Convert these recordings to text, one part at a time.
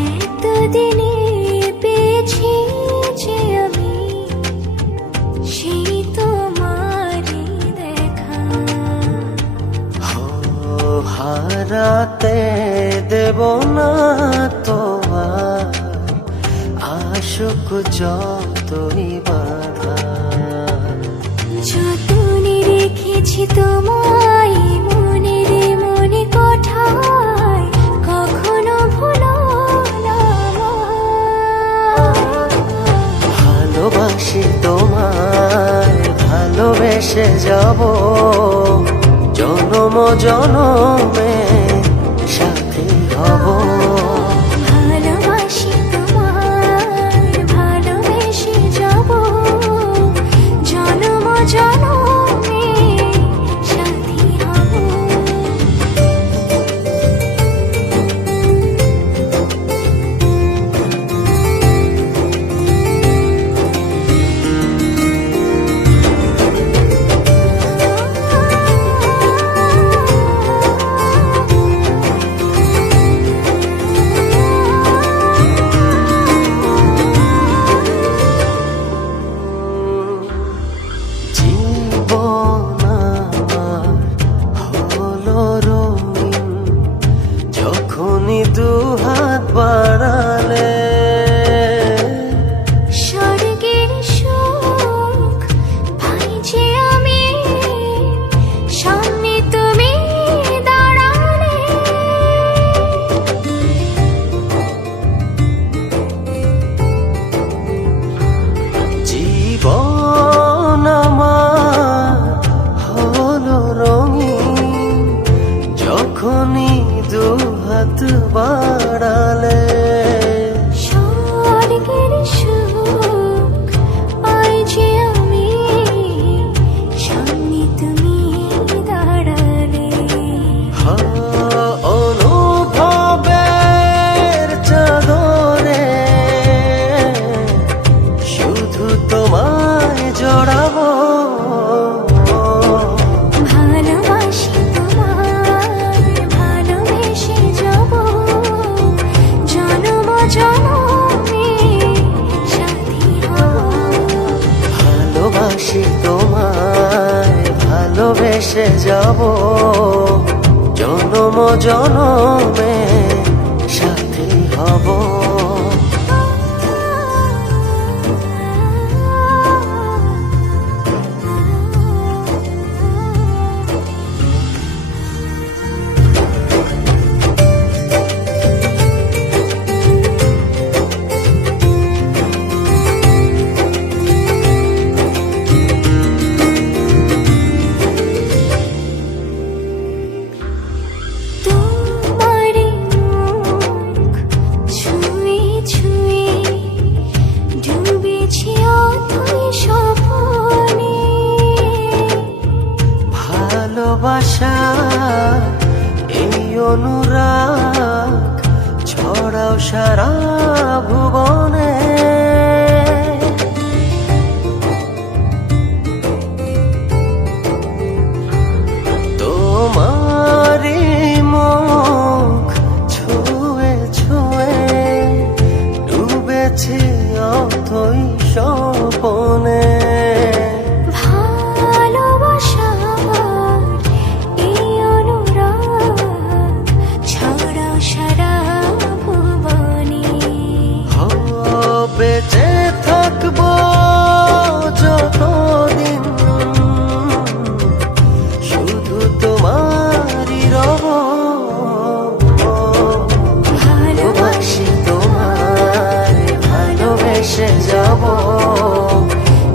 এতদিনে পেয়েছি যে আমি সেই তোমারই দেখা। হারাতে দেব না তোমার আশুক যতই বাধা। যতনে রেখেছি তোমায় মনের মনে কোঠায়, কখনো ভুলো না আমায়। ভালোবাসি তোমায়, ভালোবেসে যাব জনম জনমে সাথী হব। ভালোবাসি তোমায়, ভালোবেসে যাব জনম জনমে সাথী হব। জীবন আমার হলো রঙিন যখনই দুহাত বাড়ালে। স্বর্গের সুখ পাই যে আমি সামনে তুমি দাঁড়ালে। জীবন আমার হলো রঙিন যখনই দুহাত বাড়ালে। স্বর্গের সুখ পাই যে আমি সামনে তুমি দাঁড়ালে। অনুভবের চাদরে শুধু তোমায় জড়াবো। ভালোবাসি তোমায়, ভালোবেসে যাব জনম জনমে সাথী হব। ভালোবাসি তোমায়, ভালোবেসে যাব জনম জনমে সাথী হব। তোমারই মুখ ছুঁয়ে ছুঁয়ে ডুবেছি অথই স্বপ্নে। ভালোবাসা এই অনুরাগ ছড়াও সারা ভুবনে। তোমারই মুখ ছুঁয়ে ছুঁয়ে ডুবেছি অথই স্বপনে। ভালোবাসার এই অনুরাগ ছড়াও সারা ভুবনে। বেঁচে থাকবো যতদিন শুধু তোমারই রব। ভালোবাসি তোমায়, ভালোবেসে যাব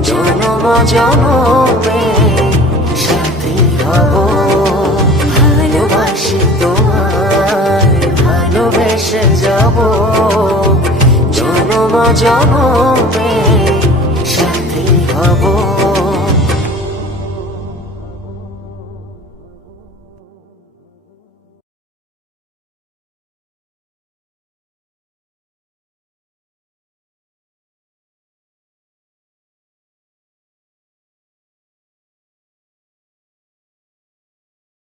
জনম জনমে সাথী হব। ভালোবাসি তোমায়, ভালোবেসে যাব জনম জনমে